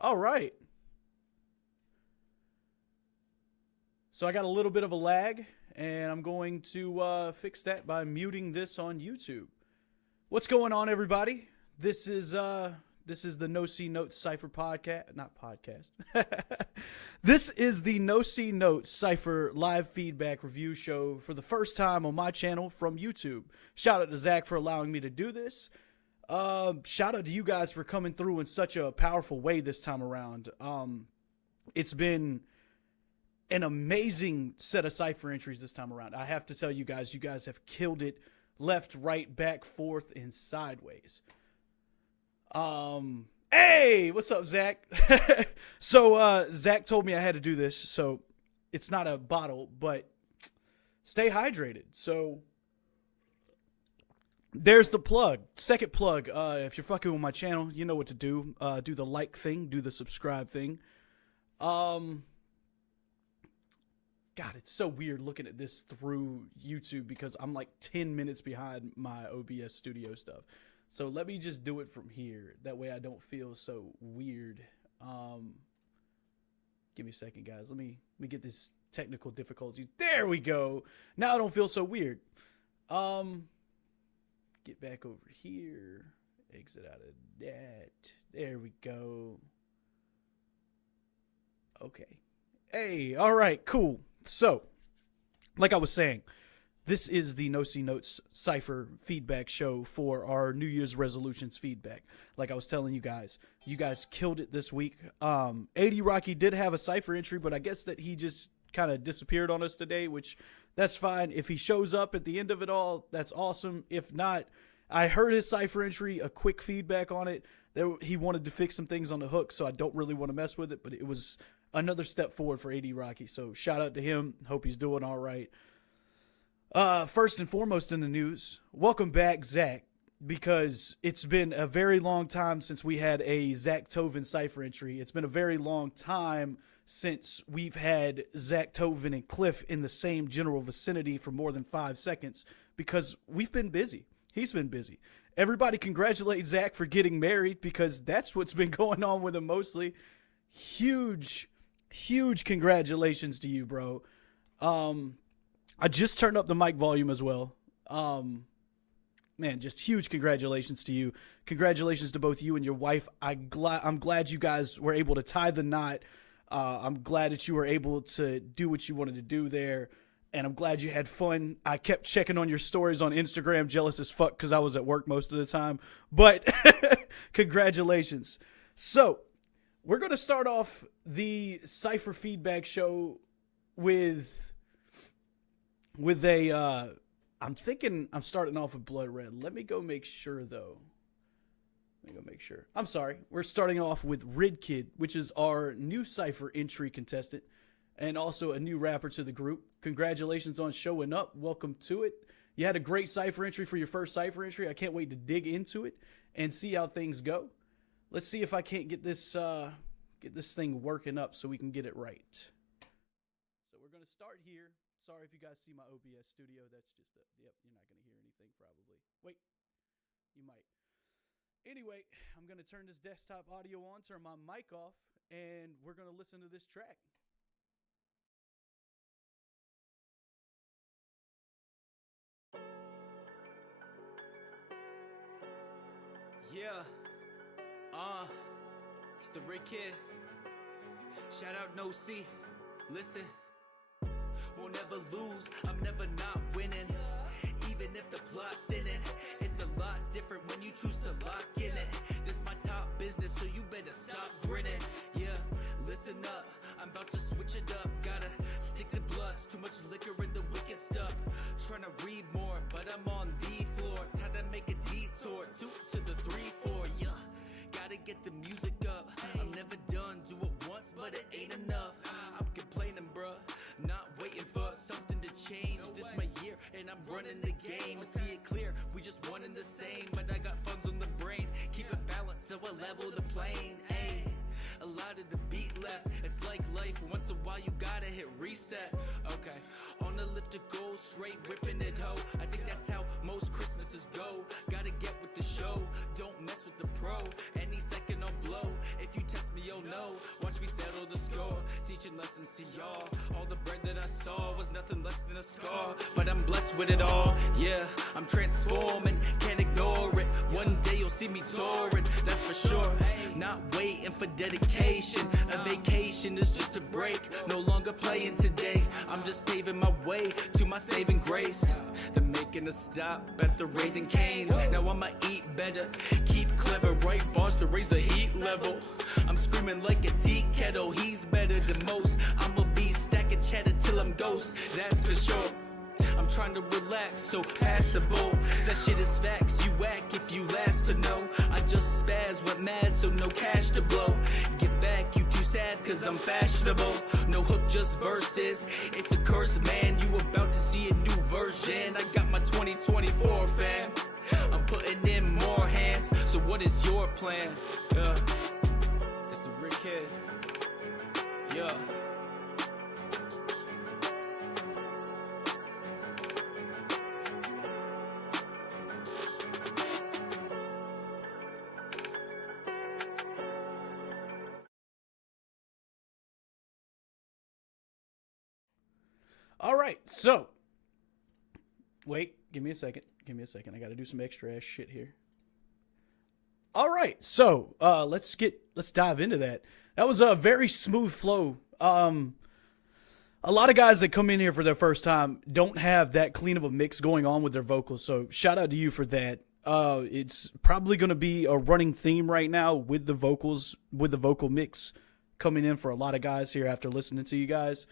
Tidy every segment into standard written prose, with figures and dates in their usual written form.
All right. So I got a little bit of a lag, and I'm going to fix that by muting this on YouTube. What's going on, everybody? This is the No C Notes Cipher podcast, not podcast. This is the No C Notes Cipher live feedback review show for the first time on my channel from YouTube. Shout out to Zach for allowing me to do this. Shout out to you guys for coming through in such a powerful way this time around. It's been an amazing set of cipher entries this time around. I have to tell you guys have killed it left, right, back, forth, and sideways. Hey, what's up, Zach? So, Zach told me I had to do this, so it's not a bottle, but stay hydrated. So, there's the plug. Second plug. If you're fucking with my channel, you know what to do. Do the like thing, do the subscribe thing. God, it's so weird looking at this through YouTube because I'm like 10 minutes behind my OBS studio stuff. So let me just do it from here. That way I don't feel so weird. Give me a second, guys. Let me get this technical difficulties. There we go. Now I don't feel so weird. Get back over here. Exit out of that. There we go. Okay. Hey, all right, cool. So, like I was saying, this is the No C Notes Cipher feedback show for our New Year's resolutions feedback. Like I was telling you guys killed it this week. 80 Rocky did have a cipher entry, but I guess that he just kind of disappeared on us today, which that's fine. If he shows up at the end of it all, that's awesome. If not, I heard his cipher entry, a quick feedback on it. He wanted to fix some things on the hook, so I don't really want to mess with it, but it was another step forward for 80 Rocky. So shout out to him. Hope he's doing all right. First and foremost in the news, welcome back, Zach, because it's been a very long time since we had a Zach Tovin cipher entry. It's been a very long time since we've had Zach Tovin and Cliff in the same general vicinity for more than 5 seconds because we've been busy. He's been busy. Everybody congratulate Zach for getting married because that's what's been going on with him mostly. Huge congratulations to you, bro. I just turned up the mic volume as well. Man, just huge congratulations to you. Congratulations to both you and your wife. I'm glad you guys were able to tie the knot. I'm glad that you were able to do what you wanted to do there. And I'm glad you had fun. I kept checking on your stories on Instagram, jealous as fuck because I was at work most of the time. But congratulations. So, we're going to start off the Cypher feedback show with a, I'm thinking I'm starting off with Blood Red. Let me go make sure, though. I'm sorry. We're starting off with Rid Kid, which is our new Cypher entry contestant and also a new rapper to the group. Congratulations on showing up. Welcome to it. You had a great Cypher entry for your first Cypher entry. I can't wait to dig into it and see how things go. Let's see if I can't get this thing working up so we can get it right. So we're going to start here. Sorry if you guys see my OBS studio. That's just yep, you're not going to hear anything probably. Wait, you might. Anyway, I'm going to turn this desktop audio on, turn my mic off, and we're going to listen to this track. Yeah, it's the Rid Kid. Shout out No C. Listen, won't never lose. I'm never not winning. Even if the plot thinning, it's a lot different when you choose to lock in it. This my top business, so you better stop grinning. Yeah, listen up. I'm about to switch it up. Gotta stick to bloods. Too much liquor in the wicked stuff. Trying to read more, but I'm on the floor. Time to make a detour. 2 to the 3, 4. Yeah, gotta get the music up. I'm never done. Do it once, but it ain't enough. I'm complaining, bruh. Not waiting for something to change. This my year, and I'm running the game. I see it clear. We just one and the same, but I got funds on the brain. Keep it balanced, so I level the plane. Ayy. A lot of the beat left. It's like life. Once a while you gotta hit reset. Okay, on the lift to go straight, whipping it ho. I think that's how most Christmases go. Gotta get with the show. Don't mess with the pro. Any second I'll blow. If you test me, you'll know. saw was nothing less than a scar, but I'm blessed with it all. Yeah, I'm transforming, can't ignore it. One day you'll see me touring, that's for sure. Not waiting for dedication, a vacation is just a break. No longer playing today, I'm just paving my way to my saving grace. They're making a stop at the Raising Cane's. Now I'ma eat better, keep clever, right bars to raise the heat level. I'm screaming like a tea kettle, he's better than most. I'ma be stacking cheddar till I'm ghost, that's for sure. I'm trying to relax, so pass the bowl. That shit is facts, you whack if you last to know. I just spaz, went mad, so no cash to blow. Get back, you too sad, cause I'm fashionable. No hook, just verses. It's a curse, man, you about to see a new version. I got my 2024 fam. I'm putting in more hands, so what is your plan? It's the Rick Kid. Yeah. All right, so wait, give me a second. I got to do some extra ass shit here. All right, so let's dive into that. That was a very smooth flow. A lot of guys that come in here for their first time don't have that clean of a mix going on with their vocals, so shout out to you for that. It's probably going to be a running theme right now with the vocals, with the vocal mix coming in for a lot of guys here after listening to you guys.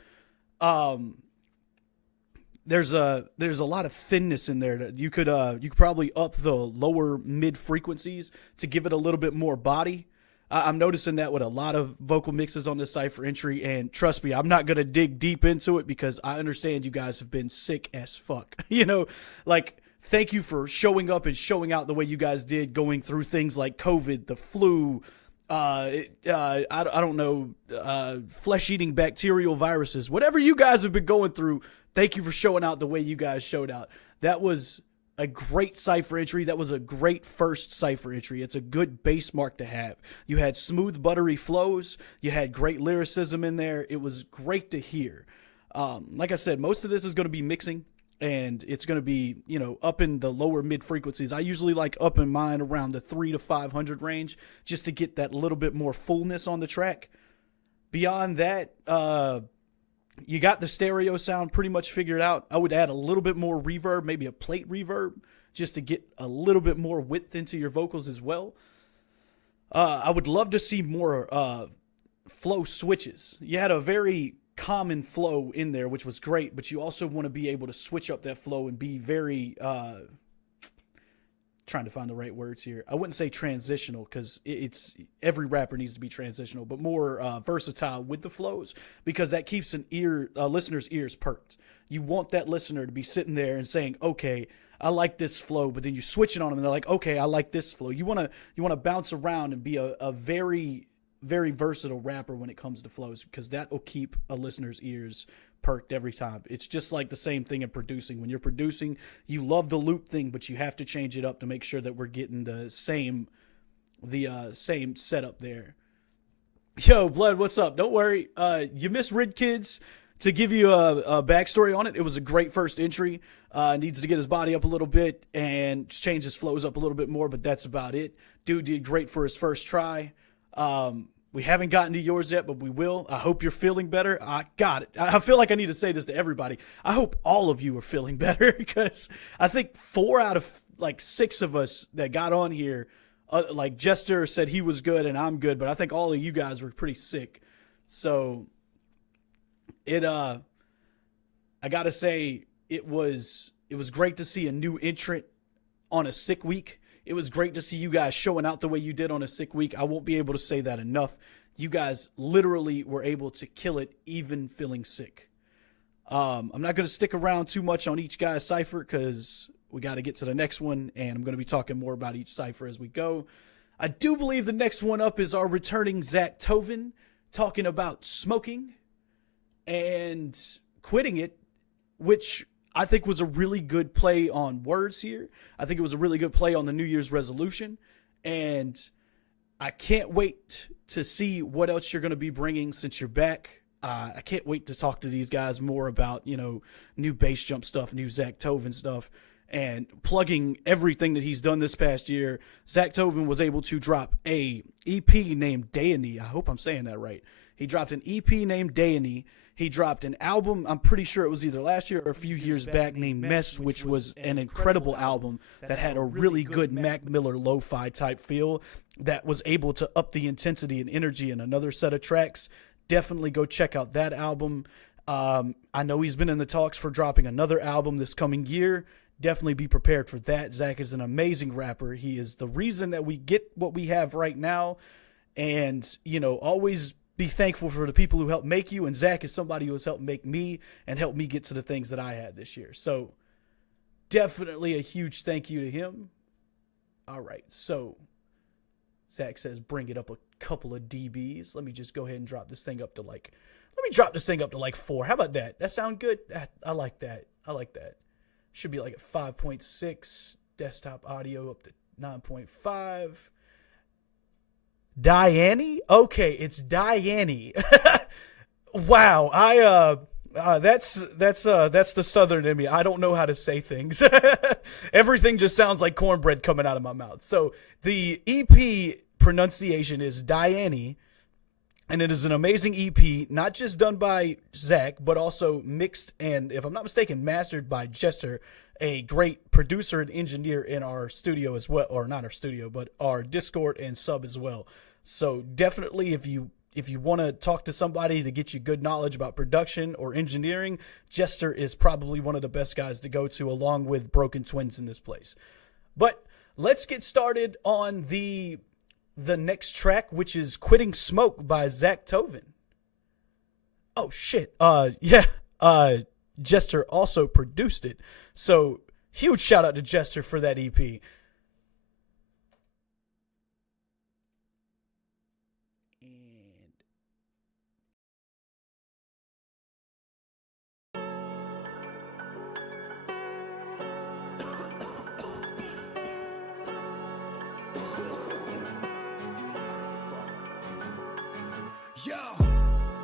There's a lot of thinness in there that you could probably up the lower mid frequencies to give it a little bit more body. I'm noticing that with a lot of vocal mixes on this Cypher entry, and trust me, I'm not going to dig deep into it because I understand you guys have been sick as fuck. Like, thank you for showing up and showing out the way you guys did, going through things like COVID, the flu, I don't know, flesh-eating bacterial viruses, whatever you guys have been going through. Thank you for showing out the way you guys showed out. That was a great Cypher entry. That was a great first Cypher entry. It's a good base mark to have. You had smooth, buttery flows. You had great lyricism in there. It was great to hear. Like I said, most of this is going to be mixing, and it's going to be, up in the lower mid frequencies. I usually like up in mine around the 300 to 500 range just to get that little bit more fullness on the track. Beyond that, you got the stereo sound pretty much figured out. I would add a little bit more reverb, maybe a plate reverb, just to get a little bit more width into your vocals as well. I would love to see more flow switches. You had a very common flow in there, which was great, but you also want to be able to switch up that flow and be very... trying to find the right words here. I wouldn't say transitional because it's every rapper needs to be transitional, but more versatile with the flows, because that keeps listener's ears perked. You want that listener to be sitting there and saying, okay, I like this flow, but then you switch it on them and they're like, okay, I like this flow. You want to bounce around and be a very, very versatile rapper when it comes to flows, because that will keep a listener's ears perked every time. It's just like the same thing in producing. When you're producing, you love the loop thing, but you have to change it up to make sure that we're getting the same setup there. Yo, Blood, what's up? Don't worry. You missed Rid Kids. To give you a backstory on it, it was a great first entry. Needs to get his body up a little bit and just change his flows up a little bit more, but that's about it. Dude did great for his first try. We haven't gotten to yours yet, but we will. I hope you're feeling better. I got it. I feel like I need to say this to everybody. I hope all of you are feeling better, because I think 4 out of 6 of us that got on here, like Jester said he was good and I'm good, but I think all of you guys were pretty sick. So I gotta say it was great to see a new entrant on a sick week. It was great to see you guys showing out the way you did on a sick week. I won't be able to say that enough. You guys literally were able to kill it even feeling sick. I'm not going to stick around too much on each guy's Cypher because we got to get to the next one, and I'm going to be talking more about each Cypher as we go. I do believe the next one up is our returning Zach Tovin, talking about smoking and quitting it, which I think was a really good play on words here. I think it was a really good play on the New Year's resolution. And I can't wait to see what else you're going to be bringing since you're back. I can't wait to talk to these guys more about, new bass jump stuff, new Zach Tovin stuff, and plugging everything that he's done this past year. Zach Tovin was able to drop a EP named Deity. I hope I'm saying that right. He dropped an EP named Deity. He dropped an album, I'm pretty sure it was either last year or a few years back, named Mess, which was an incredible album that had a really good Mac Miller lo-fi type feel that was able to up the intensity and energy in another set of tracks. Definitely go check out that album. I know he's been in the talks for dropping another album this coming year. Definitely be prepared for that. Zach is an amazing rapper. He is the reason that we get what we have right now. And, always be thankful for the people who helped make you. And Zach is somebody who has helped make me and helped me get to the things that I had this year. So definitely a huge thank you to him. All right. So Zach says, bring it up a couple of dBs. Let me just go ahead and drop this thing up to like 4. How about that? That sound good? I like that. Should be like a 5.6, desktop audio up to 9.5. Diane? Okay, it's Diane. Wow, that's the Southern in me. I don't know how to say things. Everything just sounds like cornbread coming out of my mouth. So the EP pronunciation is Diane, and it is an amazing EP, not just done by Zach, but also mixed and, if I'm not mistaken, mastered by Jester, a great producer and engineer in our studio as well, or not our studio, but our Discord and sub as well. So definitely, if you want to talk to somebody to get you good knowledge about production or engineering, Jester is probably one of the best guys to go to, along with Broken Twins in this place. But let's get started on the next track, which is Quitting Smoke by Zach Tovin. Oh, shit. Jester also produced it. So, huge shout out to Jester for that EP. Yo,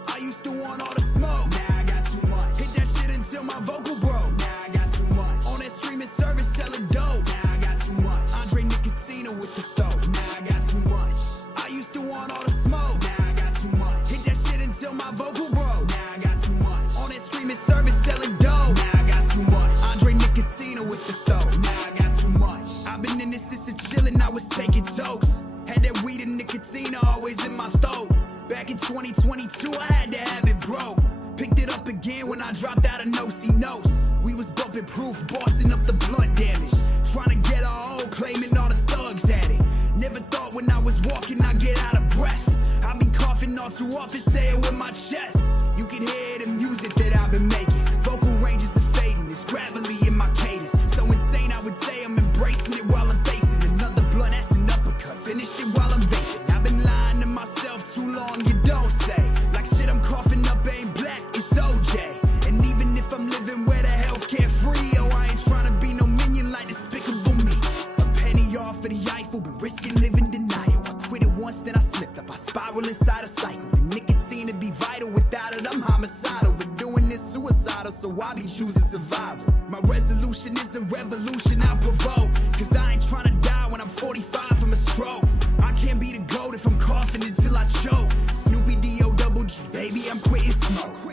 I used to want all the smoke. Now I got too much. Hit that shit until my vocal broke. Now I got too much. On that streaming service selling dope. Now I got too much. Andre Nicotina with the throat. Now I got too much. I used to want all the smoke. Now I got too much. Hit that shit until my vocal broke. Now I got too much. On that streaming service selling dope. Now I got too much. Andre Nicotina with the throat. Now I got too much. I've been in this sister chillin', I was taking tokes. Had that weed and Nicotina always in my throat. Back in 2022, I had to have it broke. Picked it up again when I dropped out of No-See-Nos. We was bumping proof, bossing up the blunt damage. Trying to get our own, claiming all the thugs at it. Never thought when I was walking I'd get out of breath. I be coughing all too often, say it with my chest. You can hear the music that I've been making. Vocal ranges are fading, it's gravelly in my cadence. So insane, I would say I'm embracing it while I'm facing another blunt, that's an uppercut. Finish it while I'm vaping. I've been lying to myself too long, you don't say. Like shit I'm coughing up ain't black, it's OJ. And even if I'm living where the healthcare free, oh, I ain't trying to be no minion like Despicable Me. A penny off of the Eiffel, been risking living denial. I quit it once, then I slipped up, I spiral inside a cycle. The nicotine to be vital, without it I'm homicidal. Been doing this suicidal, so I be choosing survival. My resolution is a revolution I'll provoke. Cause I ain't trying to die when I'm 45 from a stroke. I can't be the GOAT if I'm coughing until I choke. Snoopy D-O-double-G, baby, I'm quitting smoke.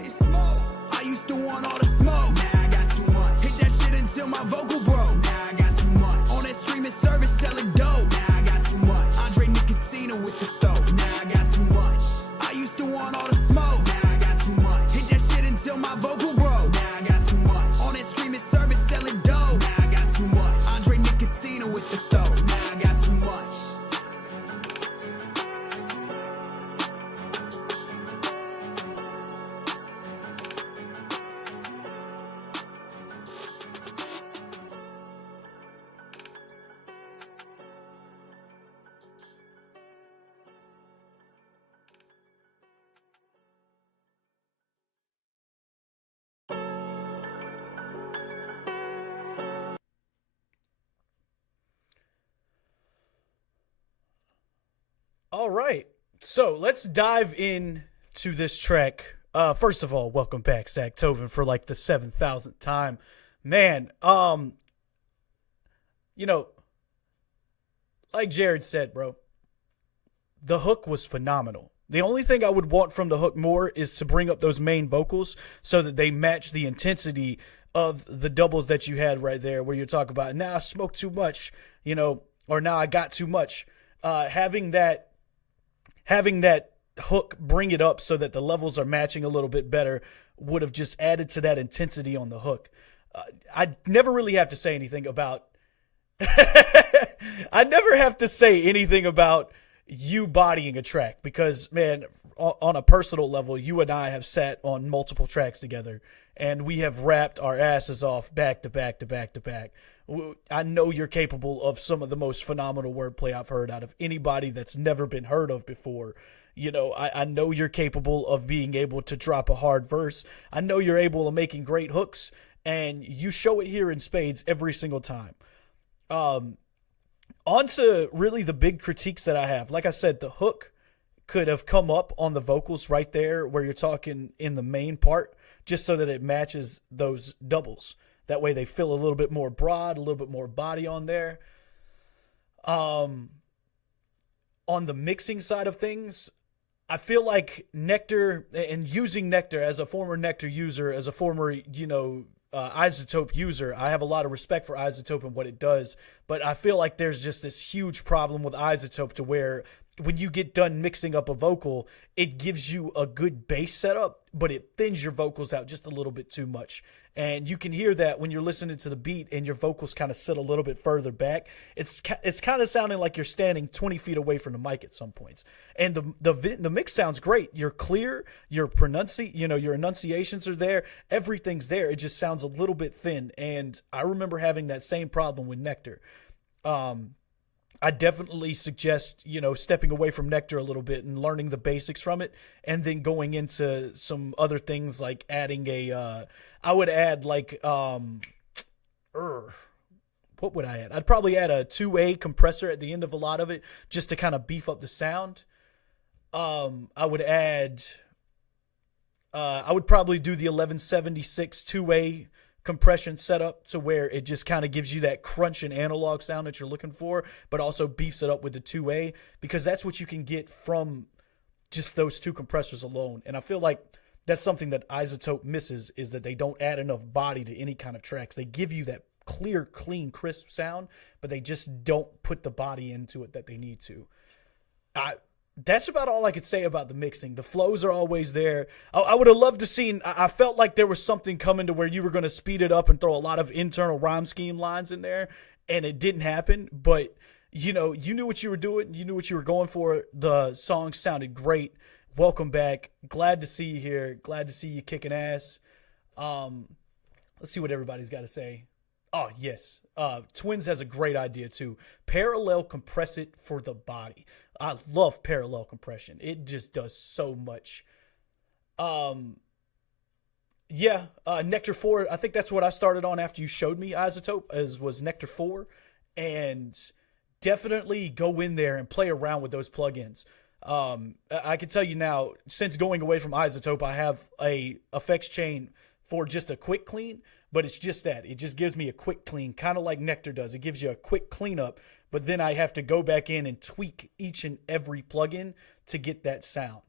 I used to want all the smoke. Now I got too much. Hit that shit until my vocal broke. Now I got too much. On that streaming service selling dope. Now I got too much. Andre Nicotina with the throat. Now I got too much. I used to want all the smoke. Now I got too much. Hit that shit until my vocal broke. Now I got too much. On that streaming service selling dope. Now I got too much. Andre Nicotina with the throat. Now I got too much. All right, so let's dive in to this track First of all, welcome back, Zach Tovin, for like the 7,000th time. Man, you know, like Jared said, bro, the hook was phenomenal. The only thing I would want from the hook more is to bring up those main vocals so that they match the intensity of the doubles that you had right there, where you're talking about, now I smoked too much, or now I got too much. Having that hook bring it up so that the levels are matching a little bit better would have just added to that intensity on the hook. I never really have to say anything about I never have to say anything about you bodying a track because, man, on a personal level, you and I have sat on multiple tracks together and we have rapped our asses off back to back to back to back. I know you're capable of some of the most phenomenal wordplay I've heard out of anybody that's never been heard of before. I know you're capable of being able to drop a hard verse. I know you're able of making great hooks, and you show it here in spades every single time. On to really the big critiques that I have. Like I said, the hook could have come up on the vocals right there where you're talking in the main part, just so that it matches those doubles. That way they feel a little bit more broad, a little bit more body on there. On the mixing side of things, I feel like Nectar, and using Nectar as a former Nectar user, as a former, iZotope user, I have a lot of respect for iZotope and what it does, but I feel like there's just this huge problem with iZotope to where when you get done mixing up a vocal, it gives you a good bass setup, but it thins your vocals out just a little bit too much. And you can hear that when you're listening to the beat and your vocals kind of sit a little bit further back. It's kind of sounding like you're standing 20 feet away from the mic at some points. And the mix sounds great. You're clear. Your enunciations are there. Everything's there. It just sounds a little bit thin. And I remember having that same problem with Nectar. I definitely suggest, stepping away from Nectar a little bit and learning the basics from it, and then going into some other things like adding I would add what would I add? I'd probably add a 2A compressor at the end of a lot of it just to kind of beef up the sound. I would probably do the 1176 2A compression setup to where it just kind of gives you that crunch and analog sound that you're looking for, but also beefs it up with the 2A, because that's what you can get from just those two compressors alone. And I feel like that's something that iZotope misses, is that they don't add enough body to any kind of tracks. They give you that clear, clean, crisp sound, but they just don't put the body into it that they need to. That's about all I could say about the mixing. The flows are always there. I would have loved to seen. I felt like there was something coming to where you were going to speed it up and throw a lot of internal rhyme scheme lines in there, and it didn't happen. But you knew what you were doing. You knew what you were going for. The song sounded great. Welcome back. Glad to see you here. Glad to see you kicking ass. Let's see what everybody's got to say. Oh, yes. Twins has a great idea, too. Parallel compress it for the body. I love parallel compression. It just does so much. Nectar 4, I think that's what I started on after you showed me iZotope, was Nectar 4. And definitely go in there and play around with those plugins. I can tell you now, since going away from iZotope, I have a effects chain for just a quick clean, but it's just that. It just gives me a quick clean, kind of like Nectar does. It gives you a quick cleanup, but then I have to go back in and tweak each and every plugin to get that sound.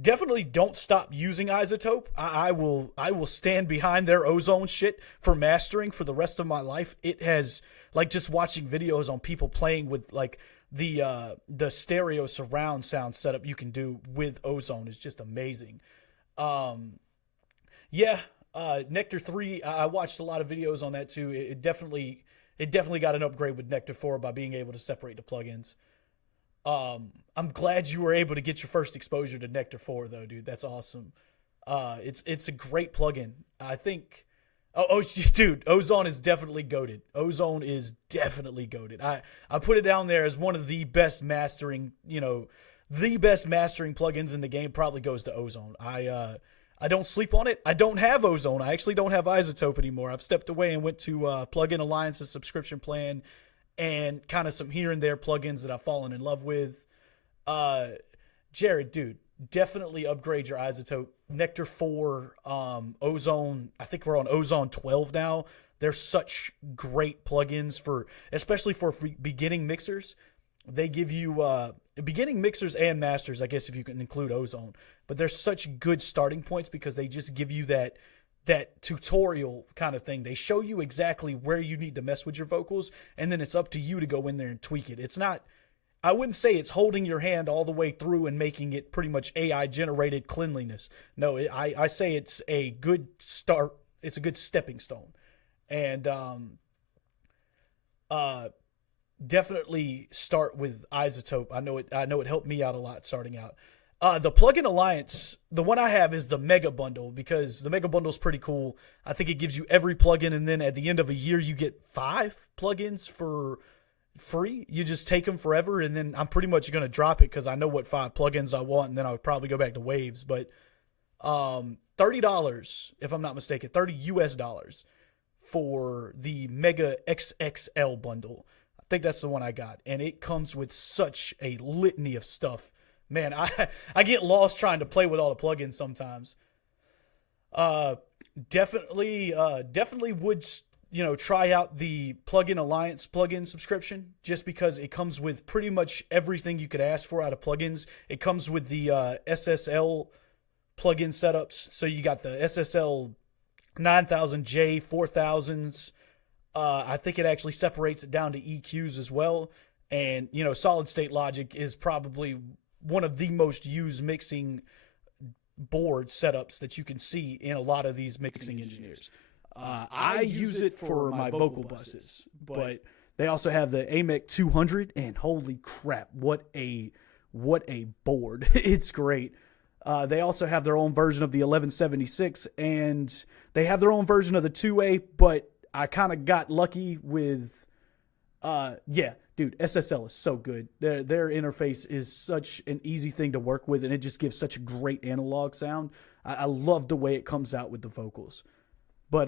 Definitely don't stop using iZotope. I will stand behind their Ozone shit for mastering for the rest of my life. It has, like, just watching videos on people playing with, like, the stereo surround sound setup you can do with Ozone is just amazing. Nectar 3, I watched a lot of videos on that too. It definitely got an upgrade with Nectar 4 by being able to separate the plugins. I'm glad you were able to get your first exposure to Nectar 4 though, dude. That's awesome. It's a great plugin. I think. Dude, Ozone is definitely goated. Ozone is definitely goated. I put it down there as one of the best mastering, the best mastering plugins in the game. Probably goes to Ozone. I don't sleep on it. I don't have Ozone. I actually don't have iZotope anymore. I've stepped away and went to Plugin Alliance's subscription plan and kind of some here and there plugins that I've fallen in love with. Jared, dude, definitely upgrade your isotope. Nectar 4, Ozone, I think we're on Ozone 12 now. They're such great plugins for, especially for beginning mixers. They give you beginning mixers and masters, I guess, if you can include Ozone. But they're such good starting points because they just give you that tutorial kind of thing. They show you exactly where you need to mess with your vocals, and then it's up to you to go in there and tweak it. It's not, I wouldn't say it's holding your hand all the way through and making it pretty much AI generated cleanliness. No, I say it's a good start. It's a good stepping stone. And definitely start with iZotope. I know it helped me out a lot starting out. The Plugin Alliance, the one I have is the Mega Bundle, because the Mega Bundle is pretty cool. I think it gives you every plugin, and then at the end of a year, you get 5 plugins for free. You just take them forever, and then I'm pretty much going to drop it because I know what 5 plugins I want, and then I'll probably go back to Waves. But $30, if I'm not mistaken, $30 US for the Mega XXL bundle. I think that's the one I got, and it comes with such a litany of stuff. Man, I get lost trying to play with all the plugins sometimes. Definitely would, try out the Plugin Alliance plugin subscription, just because it comes with pretty much everything you could ask for out of plugins. It comes with the SSL plugin setups. So you got the SSL 9000J, 4000s. I think it actually separates it down to EQs as well. And, Solid State Logic is probably one of the most used mixing board setups that you can see in a lot of these mixing engineers. I use it for my vocal buses, but they also have the AMEC 200, and holy crap, what a board. It's great. They also have their own version of the 1176, and they have their own version of the 2A, but I kind of got lucky with, dude, SSL is so good. Their interface is such an easy thing to work with, and it just gives such a great analog sound. I love the way it comes out with the vocals. But,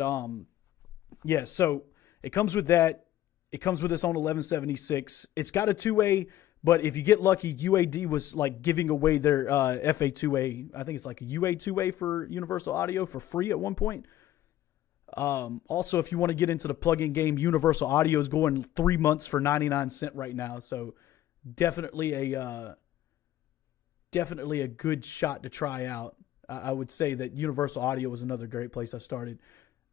so it comes with that. It comes with its own 1176. It's got a 2A, but if you get lucky, UAD was like giving away their FA2A. I think it's like a UA2A for Universal Audio for free at one point. Also, if you want to get into the plugin game, Universal Audio is going 3 months for 99 cents right now. So definitely a good shot to try out. I would say that Universal Audio was another great place I started.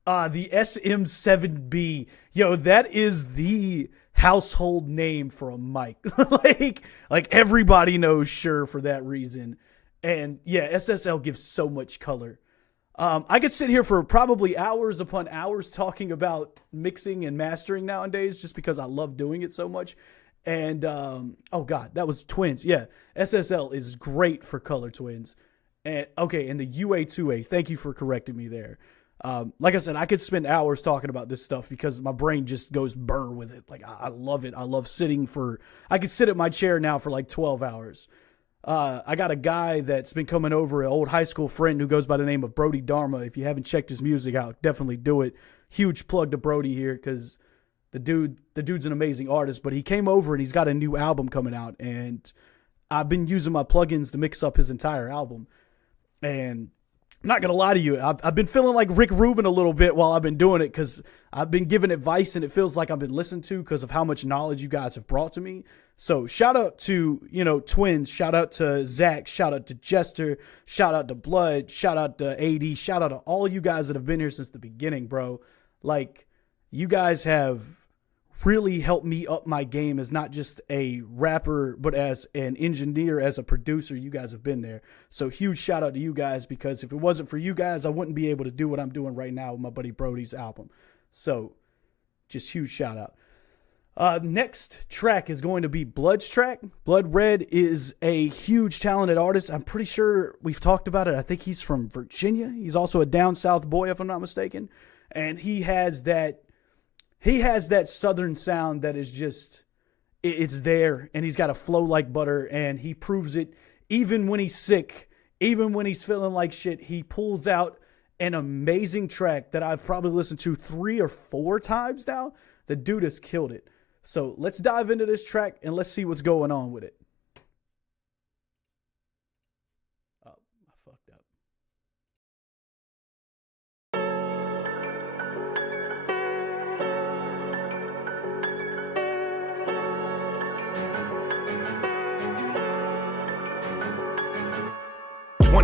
The SM7B, that is the household name for a mic. like everybody knows Shure for that reason. And yeah, SSL gives so much color. I could sit here for probably hours upon hours talking about mixing and mastering nowadays, just because I love doing it so much. And, oh God, that was Twins. Yeah. SSL is great for color twins. And okay. And the UA2A, thank you for correcting me there. Like I said, I could spend hours talking about this stuff because my brain just goes burr with it. Like I love it. I love I could sit at my chair now for like 12 hours. I got a guy that's been coming over, an old high school friend who goes by the name of Brody Dharma. If you haven't checked his music out, definitely do it. Huge plug to Brody here, because the dude's an amazing artist. But he came over and he's got a new album coming out, and I've been using my plugins to mix up his entire album. And I'm not gonna lie to you, I've been feeling like Rick Rubin a little bit while I've been doing it, because I've been giving advice and it feels like I've been listened to because of how much knowledge you guys have brought to me. So shout out to, Twins, shout out to Zach, shout out to Jester, shout out to Blood, shout out to AD, shout out to all you guys that have been here since the beginning, bro. Like, you guys have really helped me up my game as not just a rapper, but as an engineer, as a producer. You guys have been there. So huge shout out to you guys, because if it wasn't for you guys, I wouldn't be able to do what I'm doing right now with my buddy Brody's album. So just huge shout out. Next track is going to be Blood's track. Blood Red is a huge talented artist. I'm pretty sure we've talked about it. I think he's from Virginia. He's also a down south boy, if I'm not mistaken. And he has that southern sound that is just, it's there, and he's got a flow like butter, and he proves it even when he's sick, even when he's feeling like shit. He pulls out an amazing track that I've probably listened to 3 or 4 times now. The dude has killed it. So let's dive into this track and let's see what's going on with it.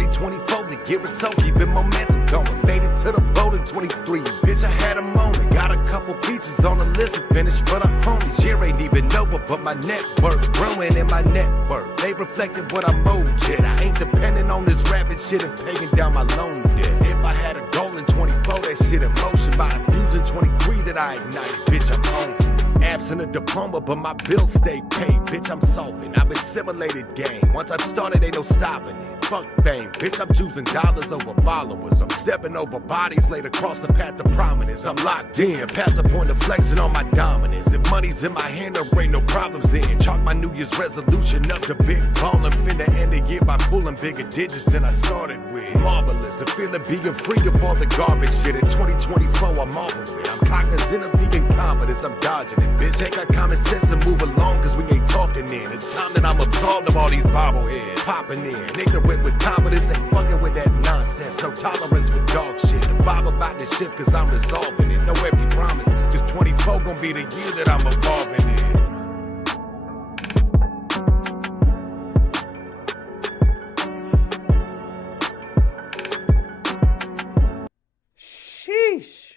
2024, the year is so keeping momentum going. Made it to the boat in 23, bitch, I had a moment. Got a couple peaches on the list and finished for the homies. Year ain't even over, but my network growing in my network. They reflected what I'm owed, shit. I ain't depending on this rapping shit and paying down my loan debt. If I had a goal in 24, that shit in motion. By using 23 that I ignited, bitch, I'm on. Absent a diploma, but my bills stay paid. Bitch, I'm solving. I've assimilated game. Once I've started, ain't no stopping it. Fuck fame, bitch, I'm choosing dollars over followers. I'm stepping over bodies laid across the path to prominence. I'm locked in, past the point of flexing on my dominance. If money's in my hand, there ain't no problems then. Chalk my New Year's resolution up to big ballin'. Finna end the year by pulling bigger digits than I started with. Marvelous, a feeling being free of all the garbage shit. In 2024, I'm off of it. I'm cognizant of being confidence, I'm dodging it, bitch. Ain't got common sense and move along, cause we ain't talking in. It's time that I'm absolved of all these bobbleheads. Popping in, ignorant with confidence, ain't fucking with that nonsense. No tolerance for dog shit. The vibe about this shit, cause I'm resolving it. No empty promises, cause 24 gon' be the year that I'm evolving in. Sheesh.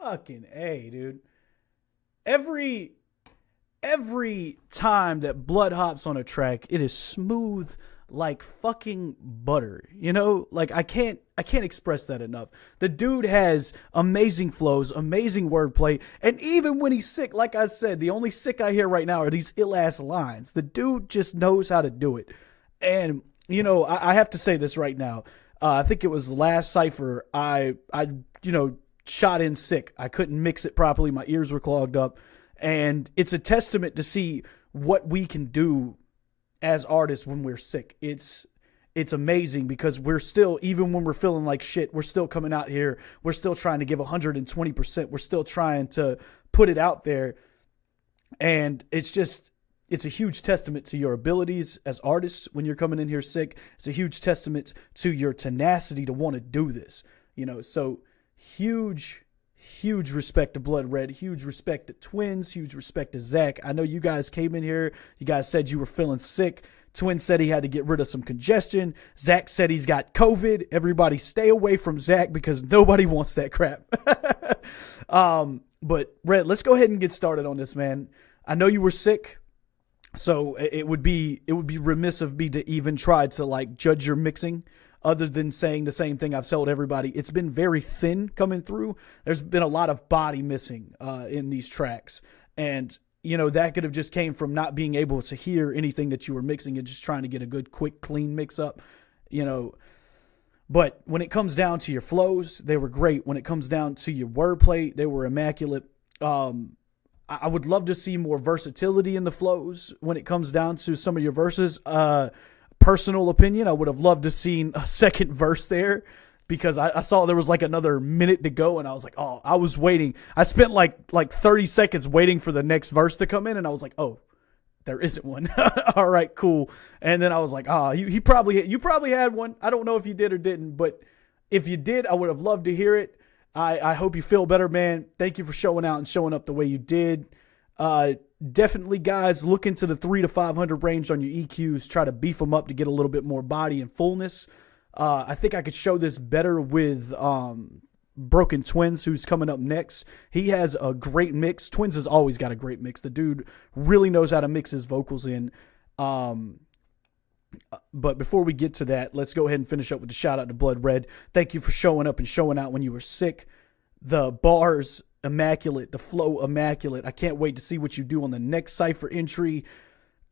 Fucking A, dude. Every time that Blood hops on a track, it is smooth like fucking butter. You know, like I can't express that enough. The dude has amazing flows, amazing wordplay, and even when he's sick, like I said, the only sick I hear right now are these ill-ass lines. The dude just knows how to do it. And, you know, I have to say this right now. I think it was the last Cypher I shot in sick. I couldn't mix it properly. My ears were clogged up. And it's a testament to see what we can do as artists when we're sick. It's amazing because we're still, even when we're feeling like shit, we're still coming out here. We're still trying to give 120%. We're still trying to put it out there. And it's a huge testament to your abilities as artists when you're coming in here sick. It's a huge testament to your tenacity to want to do this. You know, so huge respect to Blood Red, huge respect to Twins, huge respect to Zach. I know you guys came in here, you guys said you were feeling sick. Twins said he had to get rid of some congestion. Zach said he's got COVID. Everybody stay away from Zach because nobody wants that crap. But Red, let's go ahead and get started on this, man. I know you were sick, so it would be remiss of me to even try to like judge your mixing. Other than saying the same thing I've told everybody, it's been very thin coming through. There's been a lot of body missing in these tracks. And, you know, that could have just came from not being able to hear anything that you were mixing and just trying to get a good, quick, clean mix up, you know. But when it comes down to your flows, they were great. When it comes down to your wordplay, they were immaculate. I would love to see more versatility in the flows when it comes down to some of your verses. Personal opinion, I would have loved to seen a second verse there because I saw there was like another minute to go and I was like, oh, I was waiting. I spent like 30 seconds waiting for the next verse to come in and I was like, oh, there isn't one. All right, cool. And then I was like, you probably had one. I don't know if you did or didn't, but if you did, I would have loved to hear it. I hope you feel better, man. Thank you for showing out and showing up the way you did. Definitely, guys, look into the 300 to 500 range on your EQs. Try to beef them up to get a little bit more body and fullness. I think I could show this better with Broken Twins, who's coming up next. He has a great mix. Twins has always got a great mix. The dude really knows how to mix his vocals in. But before we get to that, let's go ahead and finish up with the shout out to Blood Red. Thank you for showing up and showing out when you were sick. The bars immaculate, the flow immaculate. I can't wait to see what you do on the next Cypher entry.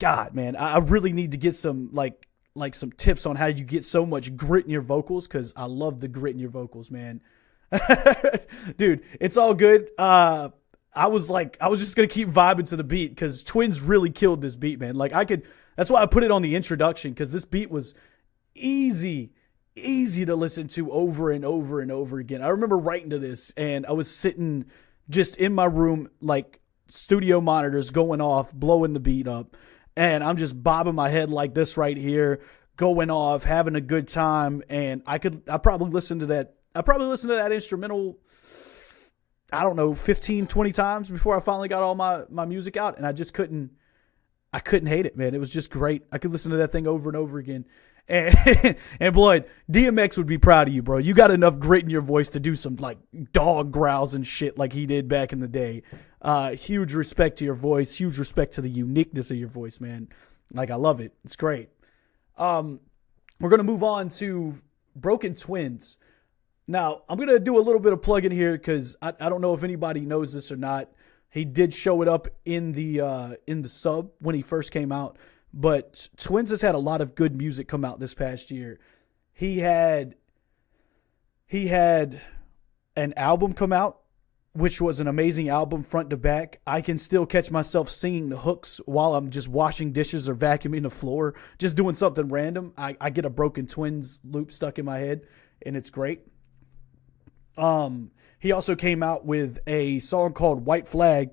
God, man, I really need to get some like some tips on how you get so much grit in your vocals because I love the grit in your vocals, man. Dude, it's all good. I was just gonna keep vibing to the beat because Twins really killed this beat, man. Like that's why I put it on the introduction because this beat was easy to listen to over and over and over again. I remember writing to this and I was sitting just in my room, like studio monitors going off, blowing the beat up. And I'm just bobbing my head like this right here, going off, having a good time. And I probably listened to that instrumental, I don't know, 15, 20 times before I finally got all my music out. And I couldn't hate it, man. It was just great. I could listen to that thing over and over again. And Blood, DMX would be proud of you, bro. You got enough grit in your voice to do some like dog growls and shit like he did back in the day. Huge respect to your voice. Huge respect to the uniqueness of your voice, man. Like, I love it. It's great. We're going to move on to Broken Twins. Now, I'm going to do a little bit of plugging here because I don't know if anybody knows this or not. He did show it up in the sub when he first came out. But Twins has had a lot of good music come out this past year. He had an album come out, which was an amazing album front to back. I can still catch myself singing the hooks while I'm just washing dishes or vacuuming the floor, just doing something random. I get a Broken Twins loop stuck in my head, and it's great. He also came out with a song called White Flag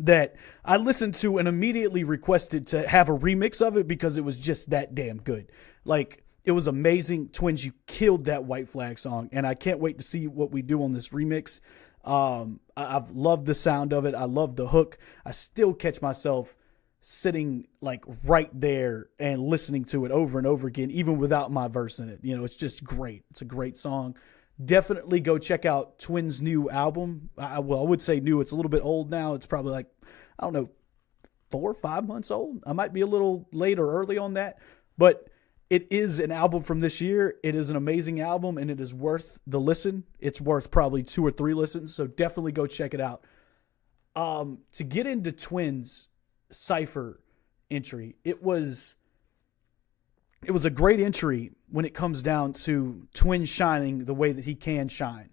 that I listened to and immediately requested to have a remix of it because it was just that damn good. Like, it was amazing. Twins, you killed that White Flag song, and I can't wait to see what we do on this remix. I've loved the sound of it. I love the hook. I still catch myself sitting like right there and listening to it over and over again, even without my verse in it. You know, it's just great. It's a great song. Definitely go check out Twins' new album. I would say new. It's a little bit old now. It's probably like, I don't know, 4 or 5 months old. I might be a little late or early on that, but it is an album from this year. It is an amazing album, and it is worth the listen. It's worth probably 2 or 3 listens, so definitely go check it out. To get into Twins' Cypher entry, it was a great entry when it comes down to Twins shining the way that he can shine.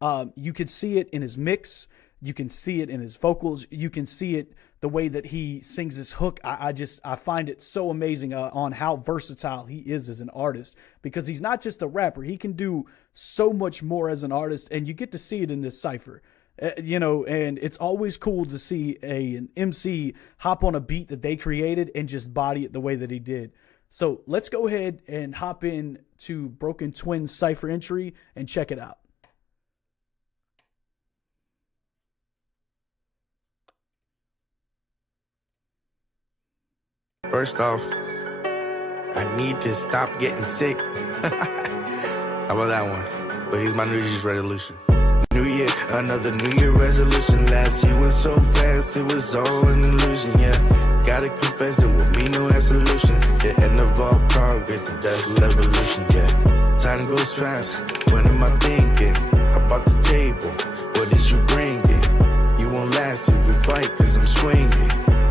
You could see it in his mix. You can see it in his vocals. You can see it the way that he sings his hook. I find it so amazing on how versatile he is as an artist, because he's not just a rapper. He can do so much more as an artist, and you get to see it in this cypher. And it's always cool to see an MC hop on a beat that they created and just body it the way that he did. So let's go ahead and hop in to Broken Twins cypher entry and check it out. First off, I need to stop getting sick. How about that one? But here's my New Year's resolution. New Year, another New Year resolution. Last year went so fast, it was all an illusion, yeah. Gotta confess, there will be no solution. The end of all progress, the death of evolution, yeah. Time goes fast, what am I thinking? About the table, what is you bringing? You won't last if we fight, cause I'm swinging.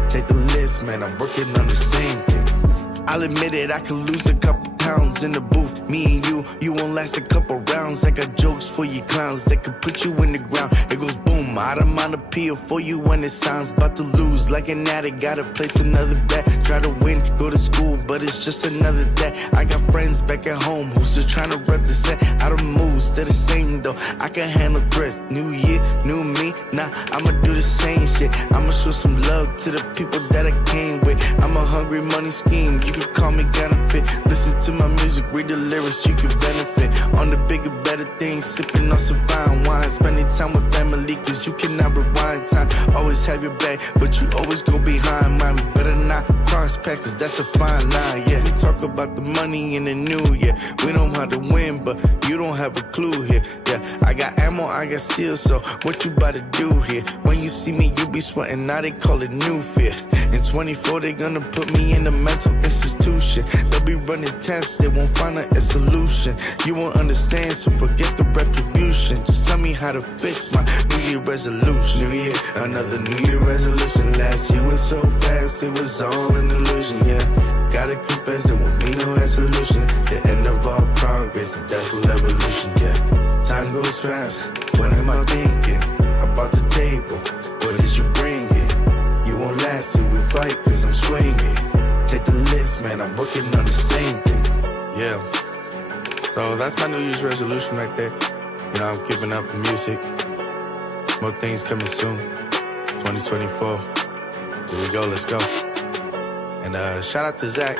Take the list, man, I'm working on the same thing. I'll admit it, I could lose a couple pounds in the booth. Me and you won't last a couple rounds. I got jokes for you clowns that could put you in the ground. It goes boom, out of mind appeal for you when it sounds about to lose. Like an addict, gotta place another bet. Try to win, go to school, but it's just another debt. I got friends back at home who's just trying to represent. I don't move, still the same though. I can handle threats. New year, new me, nah, I'ma do the same shit. I'ma show some love to the people that I came with. I'm a hungry money scheme, you can call me counterfeit. Listen to my music, read the lyrics, you can benefit. On the bigger, better things, sipping on some fine wine. Spending time with family, cause you cannot rewind time. Always have your back, but you always go behind mine. We better not cross paths, cause that's a fine line, yeah. We talk about the money in the new year. We know how to win, but you don't have a clue here, yeah. I got ammo, I got steel, so what you about to do here? When you see me, you be sweating, now they call it new fear. In 24, they gonna put me in a mental institution. They'll be running tests, they won't find a solution. You won't understand, so forget the retribution. Just tell me how to fix my New Year resolution. New Year, another New Year resolution. Last year went so fast, it was all an illusion, yeah. Gotta confess, there won't be no solution. The end of all progress, the death of evolution, yeah. Time goes fast, what am I thinking? About the table, what is you bringing? You won't last till we fight, cause I'm swinging. Take the list, man, I'm working on the same thing. Yeah. So that's my New Year's resolution right there. You know, I'm keeping up the music. More things coming soon. 2024. Here we go, let's go. And shout out to Zach.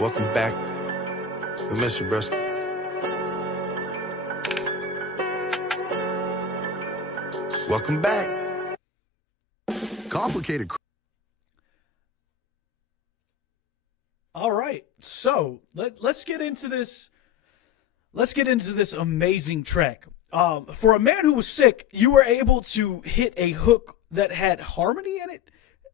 Welcome back. We miss you, broski. Welcome back. Complicated. All right, so let's get into this. Let's get into this amazing track. For a man who was sick, you were able to hit a hook that had harmony in it.